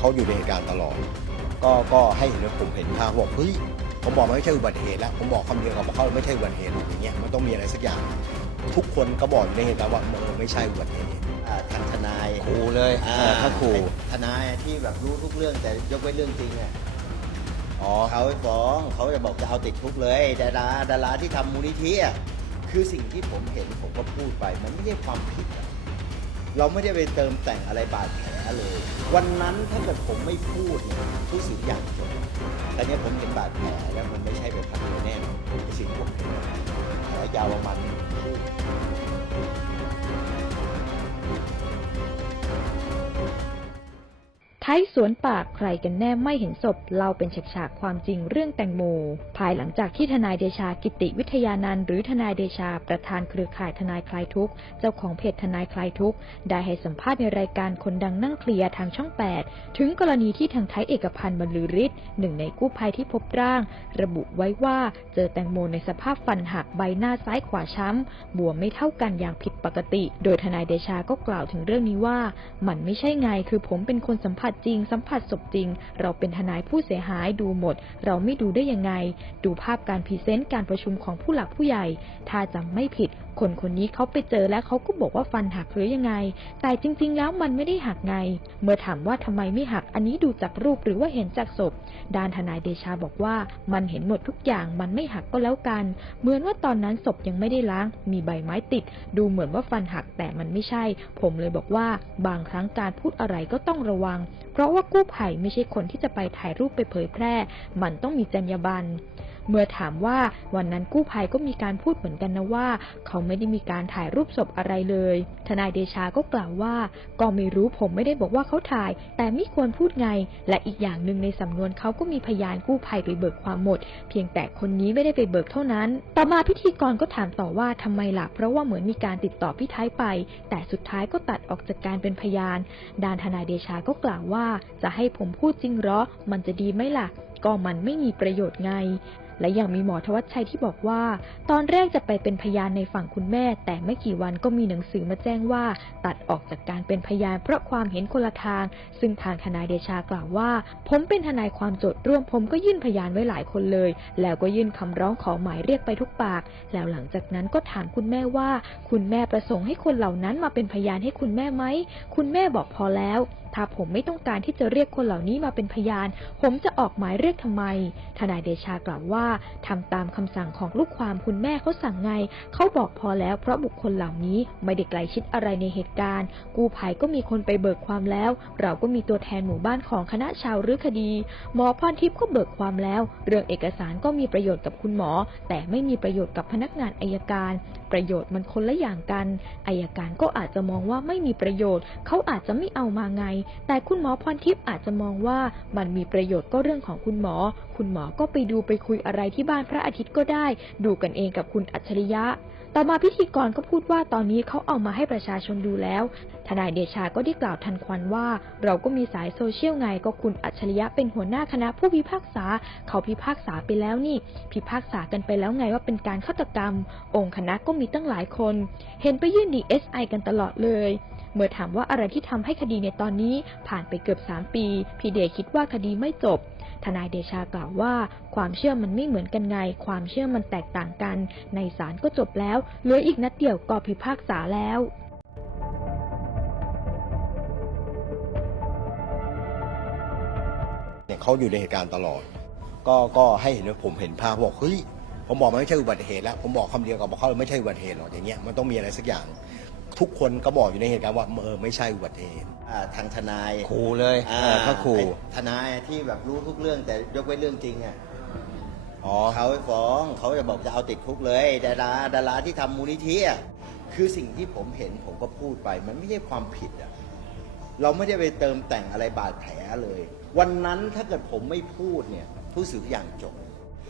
เขาอยู่ในเหตุการณ์ตลอด ก็ก็ให้เห็นว่าผมเห็นภาพบอกเฮ้ยผมบอกมันไม่ใช่อุบัติเหตุแล้วผมบอกคำเดียวกับเขาไม่ใช่อุบัติเหตุหรอกอย่างเงี้ยมันต้องมีอะไรสักอย่าง ทุกคนก็บอกอยู่ในเหตุการณ์ว่าเออไม่ใช่อุบัติเหตุอ่าทางทนายขู่เลยอ่าเออถ้าขู่ทนายที่แบบรู้ทุกเรื่องแต่ยกเว้นเรื่องจริงอะอ๋อเขาไปฟ้องเขาจะบอกจะเอาติดคุกเลยดาราดาราที่ทำมูลนิธิอะคือสิ่งที่ผมเห็นผมก็พูดไป มันไม่ใช่ความผิดอะ เราไม่ได้ไปเติมแต่งอะไรบาดแผลเลย วันนั้นถ้าเกิดผมไม่พูดเนี่ยทุกสิ่งอย่างจบแต่เนี่ยผมเห็นบาดแผลแล้วมันไม่ใช่เป็นพันธุ์แน่นอนไอ้สิ่งที่ผมเห็นอะแผลยาวประมาณ ท้ายสวนปากใครกันแน่ไม่เห็นศพเล่าเป็นฉากๆความจริงเรื่องแตงโม ภายหลังจากที่ทนายเดชากิติวิทยานันท์หรือทนายเดชาประธานเครือข่ายทนายคลายทุกเจ้าของเพจทนายคลายทุกได้ให้สัมภาษณ์ในรายการคนดังนั่งเคลียร์ทางช่อง 8 ถึงกรณีที่ทางไทยเอกพันธ์บรรลือฤทธิ์หนึ่งในกู้ภัยที่พบร่าง ระบุไว้ว่าเจอแตงโมในสภาพฟันหักใบหน้าซ้ายขวาช้ำบวมไม่เท่ากันอย่างผิดปกติ โดยทนายเดชาก็กล่าวถึงเรื่องนี้ว่า มันไม่ใช่ไงคือผมเป็นคนสัมผัสจริง สัมผัสศพจริง เราเป็นทนายผู้เสียหายดูหมด เราไม่ดูได้ยังไง ดูภาพการพรีเซนต์การประชุมของผู้หลักผู้ใหญ่ ถ้าจำไม่ผิด คนคนนี้เขาไปเจอแล้วเขาก็บอกว่าฟันหักหรือยังไง แต่จริง ๆ แล้วมันไม่ได้หักไง เมื่อถามว่าทำไมไม่หักอันนี้ดูจากรูปหรือว่าเห็นจากศพด้านทนายเดชาบอกว่ามันเห็นหมดทุกอย่างมันไม่หักก็แล้วกัน เหมือนว่าตอนนั้นศพยังไม่ได้ล้าง มีใบไม้ติด ดูเหมือนว่าฟันหักแต่มันไม่ใช่ ผมเลยบอกว่าบางครั้งการพูดอะไรก็ต้องระวังเพราะว่ากู้ภัยไม่ใช่คนที่จะไปถ่ายรูปไปเผยแพร่ มันต้องมีจรรยาบรรณ เมื่อถามว่าวันนั้นกู้ภัยก็มีการพูดเหมือนกันนะว่า เขาไม่ได้มีการถ่ายรูปศพอะไรเลย ทนายเดชาก็กล่าวว่า ก็ไม่รู้ผมไม่ได้บอกว่าเขาถ่าย แต่ไม่ควรพูดไง และอีกอย่างหนึ่งในสำนวนเขาก็มีพยานกู้ภัยไปเบิกความหมด เพียงแต่คนนี้ไม่ได้ไปเบิกเท่านั้น ต่อมาพิธีกรก็ถามต่อว่าทำไมล่ะเพราะว่าเหมือนมีการติดต่อพี่ท้ายไป แต่สุดท้ายก็ตัดออกจากการเป็นพยานด้านทนายเดชาก็กล่าวว่า จะให้ผมพูดจริงหรอ มันจะดีไหมล่ะ ก็มันไม่มีประโยชน์ไง และยังมีหมอทวัชชัยที่บอกว่า ตอนแรกจะไปเป็นพยานในฝั่งคุณแม่ แต่ไม่กี่วันก็มีหนังสือมาแจ้งว่า ตัดออกจากการเป็นพยานเพราะความเห็นคนละทาง ซึ่งทางทนายเดชากล่าวว่า ผมเป็นทนายความโจทย์ร่วมผมก็ยื่นพยานไว้หลายคนเลย แล้วก็ยื่นคำร้องขอหมายเรียกไปทุกปาก แล้วหลังจากนั้นก็ถามคุณแม่ว่า คุณแม่ประสงค์ให้คนเหล่านั้นมาเป็นพยานให้คุณแม่ไหม คุณแม่บอกพอแล้วถ้าผมไม่ต้องการที่จะเรียกคนเหล่านี้มาเป็นพยาน ผมจะออกหมายเรียกทำไม ทนายเดชากล่าวว่าทำตามคำสั่งของลูกความคุณแม่เขาสั่งไง เขาบอกพอแล้วเพราะบุคคลเหล่านี้ไม่ได้ใกลชิดอะไรในเหตุการณ์ กู้ภัยก็มีคนไปเบิกความแล้ว เราก็มีตัวแทนหมู่บ้านของคณะชาวรื้อคดี หมอพรทิพย์ก็เบิกความแล้ว เรื่องเอกสารก็มีประโยชน์กับคุณหมอ แต่ไม่มีประโยชน์กับพนักงานอายการ ประโยชน์มันคนละอย่างกันอายการก็อาจจะมองว่าไม่มีประโยชน์ เขาอาจจะไม่เอามาไงแต่คุณหมอพรทิพย์อาจจะมองว่ามันมีประโยชน์ก็เรื่องของคุณหมอ คุณหมอก็ไปดูไปคุยอะไรที่บ้านพระอาทิตย์ก็ได้ ดูกันเองกับคุณอัจฉริยะ ต่อมาพิธีกรก็พูดว่าตอนนี้เขาเอามาให้ประชาชนดูแล้ว ทนายเดชาก็ได้กล่าวทันควันว่า เราก็มีสายโซเชียลไงก็คุณอัจฉริยะเป็นหัวหน้าคณะผู้พิพากษา เขาพิพากษาไปแล้วนี่ พิพากษากันไปแล้วไงว่าเป็นการฆาตกรรม องค์คณะก็มีตั้งหลายคน เห็นไปยื่นดีเอสไอกันตลอดเลย เมื่อถามว่าอะไรที่ทำให้คดีในตอนนี้ผ่านไปเกือบ 3 ปี พี่เดชคิดว่าคดีไม่จบ ทนายเดชากล่าวว่า ความเชื่อมันไม่เหมือนกันไง ความเชื่อมันแตกต่างกัน ในศาลก็จบแล้วเหลืออีกนัดเดียวก็พิพากษาแล้วเนี่ยเขาอยู่ในเหตุการณ์ตลอด ก็ก็ให้เห็นว่าผมเห็นภาพบอกเฮ้ยผมบอกมันไม่ใช่อุบัติเหตุแล้ว ผมบอกคำเดียวกับอกเขาไม่ใช่อุบัติเหตุหรอกอย่างเงี้ยมันต้องมีอะไรสักอย่าง ทุกคนก็บอกอยู่ในเหตุการณ์ว่าเออไม่ใช่อุบัติเหตุอ่าทางทนายขู่เลยอ่าเออถ้าขู่ไอ้ทนายที่แบบรู้ทุกเรื่องแต่ยกเว้นเรื่องจริงอะอ๋อเขาไปฟ้องเขาจะบอกจะเอาติดคุกเลยดาราดาราที่ทำมูลนิธิอะคือสิ่งที่ผมเห็นผมก็พูดไป มันไม่ใช่ความผิดอะเราไม่ได้ไปเติมแต่งอะไรบาดแผลเลย วันนั้นถ้าเกิดผมไม่พูดเนี่ยทุกสิ่งทุกอย่างจบ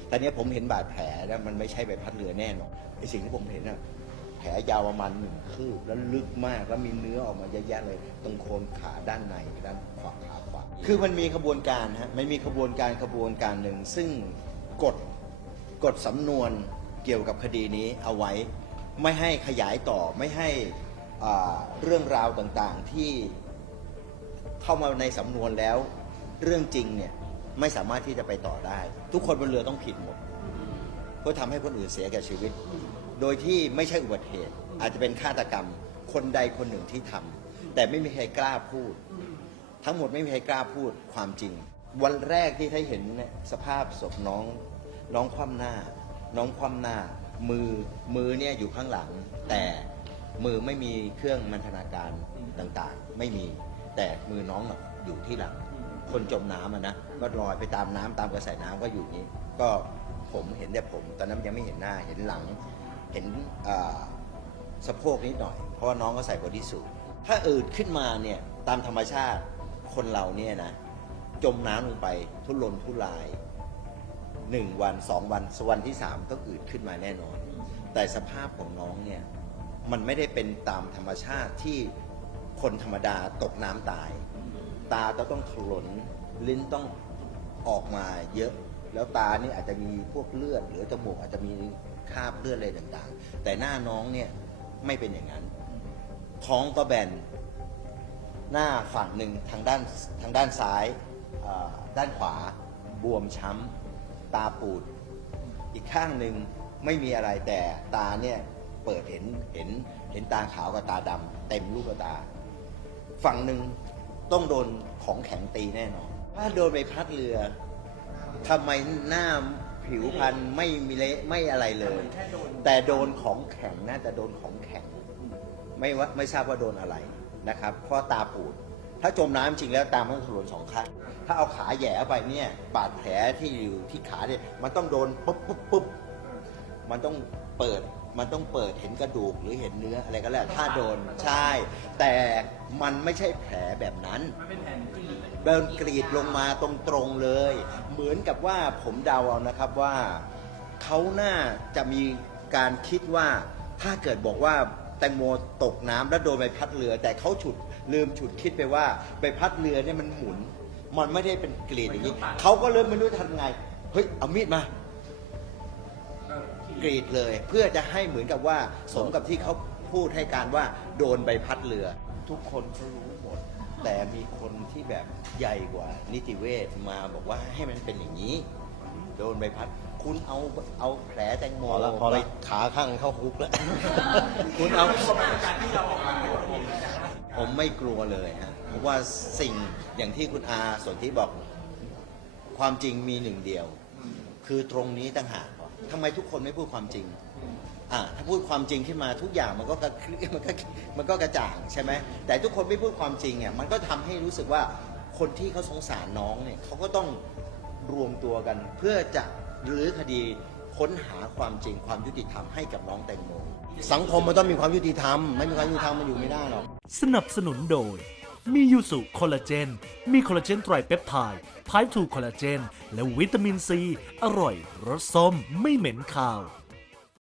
แต่เนี้ยผมเห็นบาดแผลแล้วมันไม่ใช่ใบพัดเรือแน่นอนไอสิ่งที่ผมเห็นอะ แผลยาวประมาณหนึ่งคืบแล้วลึกมากแล้วมีเนื้อออกมาเยอะแยะเลย ตรงโคนขาด้านในด้านขวาขาขวาคือมันมีขบวนการฮะมันมีขบวนการขบวนการหนึ่ง ซึ่งกฎกฎสำนวนเกี่ยวกับคดีนี้เอาไว้ ไม่ให้ขยายต่อไม่ให้อ่าเรื่องราวต่างๆที่เข้ามาในสำนวนแล้ว เรื่องจริงเนี่ยไม่สามารถที่จะไปต่อได้ ทุกคนบนเรือต้องผิดหมด เพื่อทำให้คนอื่นเสียแก่ชีวิต โดยที่ไม่ใช่อุบัติเหตุ อาจจะเป็นฆาตกรรม คนใดคนหนึ่งที่ทำแต่ไม่มีใครกล้าพูด ทั้งหมดไม่มีใครกล้าพูดความจริง วันแรกที่ได้เห็นเนี่ยสภาพศพน้องน้องคว่ำหน้า น้องคว่ำหน้า มือมือเนี่ยอยู่ข้างหลัง แต่มือไม่มีเครื่องมันธนาการต่างๆ ไม่มีแต่มือน้องอะอยู่ที่หลัง คนจมน้ำอะนะก็ลอยไปตามน้ำตามกระแสน้ำก็อยู่นี้ ก็ผมเห็นแต่ผม ตอนนั้นยังไม่เห็นหน้าเห็นหลัง เห็นสะโพกนิดหน่อย เพราะว่าน้องก็ใส่บอดี้สูทถ้าอืดขึ้นมาเนี่ยตามธรรมชาติคนเราเนี่ยนะจมน้ำลงไปทุรนทุรายหนึ่งวันสองวันสวันที่สามก็อืดขึ้นมาแน่นอน แต่สภาพของน้องเนี่ยมันไม่ได้เป็นตามธรรมชาติที่คนธรรมดาตกน้ำตาย ตาก็ต้องถลนลิ้นต้องออกมาเยอะ แล้วตานี่อาจจะมีพวกเลือดหรือจมูกอาจจะมี คราบเลือดอะไรต่างๆ แต่หน้าน้องเนี่ยไม่เป็นอย่างนั้น ท้องก็แบน หน้าฝั่งหนึ่งทางด้านทางด้านซ้ายด้านขวาบวมช้ำ ตาปูด อีกข้างหนึ่งไม่มีอะไรแต่ตาเนี่ยเปิดเห็นเห็นเห็นตาขาวกับตาดำเต็มลูกตา ฝั่งหนึ่งต้องโดนของแข็งตีแน่นอน ถ้าโดนใบพัดเรือทำไมหน้า ผิวพรรณไม่มีเละไม่อะไรเลย แต่โดนของแข็งน่าจะโดนของแข็ง ไม่ว่าไม่ทราบว่าโดนอะไรนะครับ เพราะตาปูด ถ้าจมน้ำจริงแล้วตามันต้องถลนสองข้างถ้าเอาขาแหย่เข้าไปเนี่ย บาดแผลที่อยู่ที่ขาเนี่ยมันต้องโดนปุ๊บปุ๊บปุ๊บมันต้องเปิด มันต้องเปิดเห็นกระดูกหรือเห็นเนื้ออะไรก็แล้วถ้าโดนใช่ แต่มันไม่ใช่แผลแบบนั้นเดินกรีดลงมาตรงๆเลย เหมือนกับว่าผมเดาเอานะครับว่าเขาน่าจะมีการคิดว่าถ้าเกิดบอกว่าแตงโมตกน้ำแล้วโดนใบพัดเรือ แต่เขาฉุดลืมฉุดคิดไปว่าใบพัดเรือเนี่ยมันหมุน มันไม่ได้เป็นกรีดอย่างนี้เขาก็เลยไม่รู้ทำไงเฮ้ยเอามีดมา กรีดเลย เพื่อจะให้เหมือนกับว่าสมกับที่เขาพูดให้การว่าโดนใบพัดเรือ ทุกคนเขารู้หมด แต่มีคนที่แบบใหญ่กว่า นิติเวชมาบอกว่าให้มันเป็นอย่างนี้ โดนใบพัด คุณเอาเอาแผลแตงโมพอละพอไปละขาข้างเข้าคุกแล้ว คุณเอา ผมไม่กลัวเลยฮะเพราะว่าสิ่งอย่างที่คุณอาสนที่บอก ความจริงมีหนึ่งเดียว คือตรงนี้ต่างหาก ทำไมทุกคนไม่พูดความจริงอ่าถ้าพูดความจริงขึ้นมาทุกอย่างมันก็กระมันก็มันก็กระจ่างใช่ไหมแต่ทุกคนไม่พูดความจริงอะมันก็ทำให้รู้สึกว่าคนที่เขาสงสารน้องเนี่ยเขาก็ต้องรวมตัวกัน เพื่อจะรื้อคดีค้นหาความจริงความยุติธรรมให้กับน้องแตงโมสังคมมันต้องมีความยุติธรรม ไม่มีความยุติธรรมมันอยู่ไม่ได้หรอกสนับสนุนโดย มียูสุคอลลาเจน มีคอลลาเจนไตรเปปไทด์ไพร์ทูคอลลาเจน และวิตามินซี อร่อย รสส้ม ไม่เหม็นคาว